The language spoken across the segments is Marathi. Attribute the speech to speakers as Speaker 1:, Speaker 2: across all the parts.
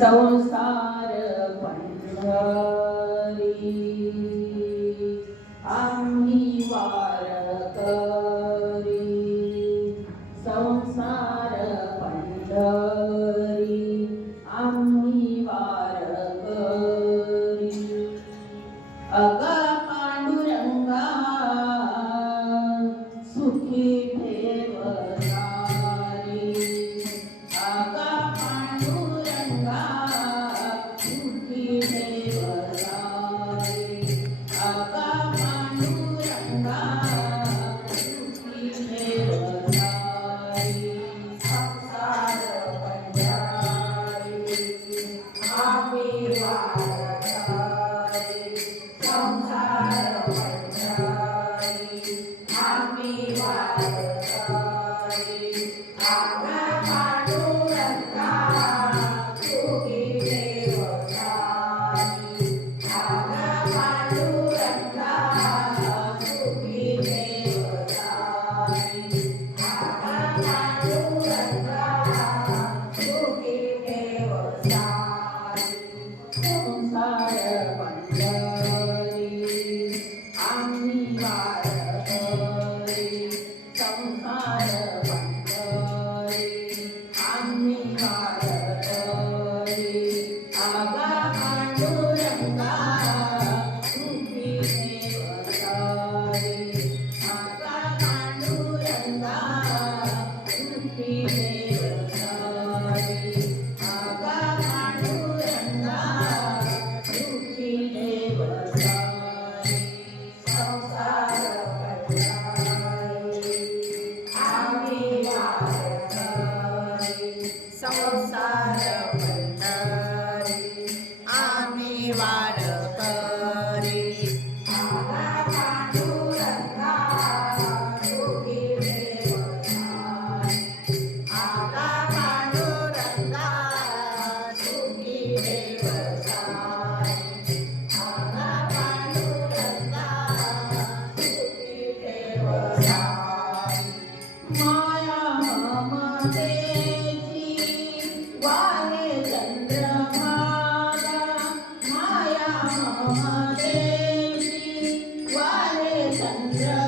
Speaker 1: संसार पंढरी आम्ही वा 等着。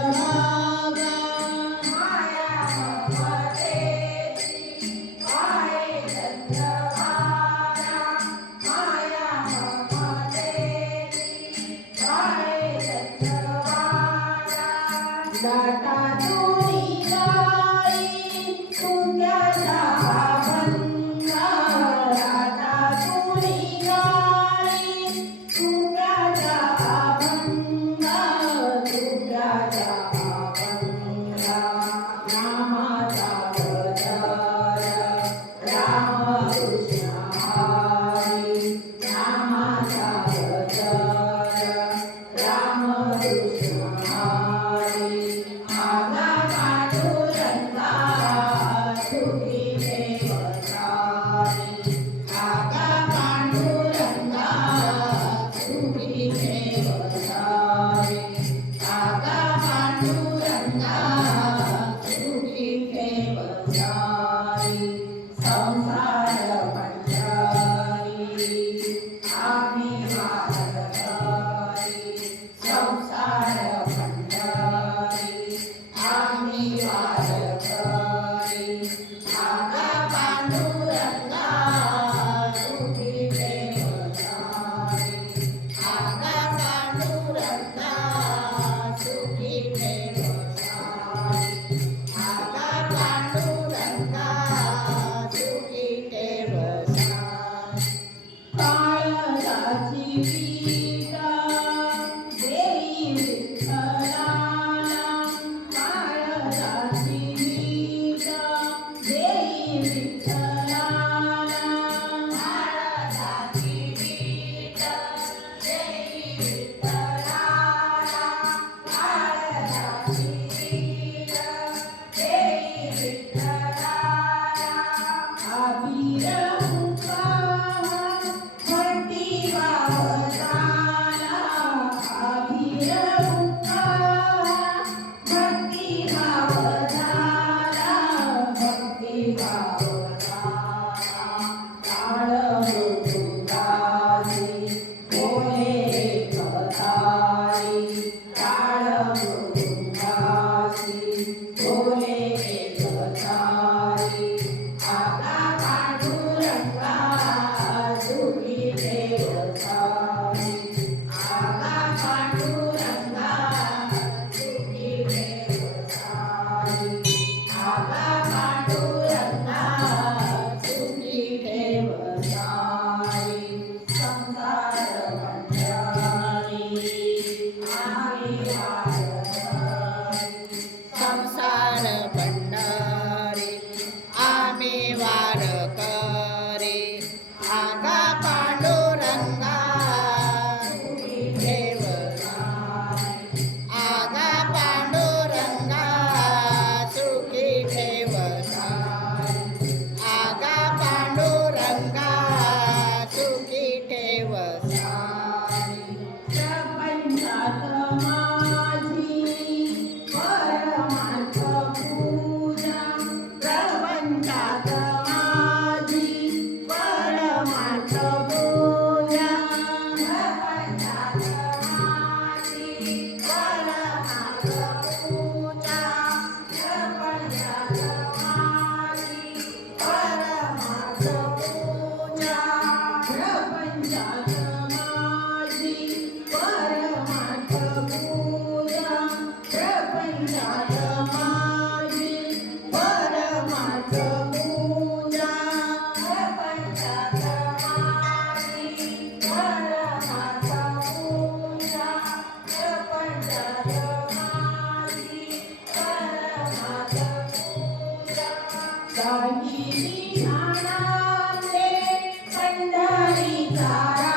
Speaker 1: Marita.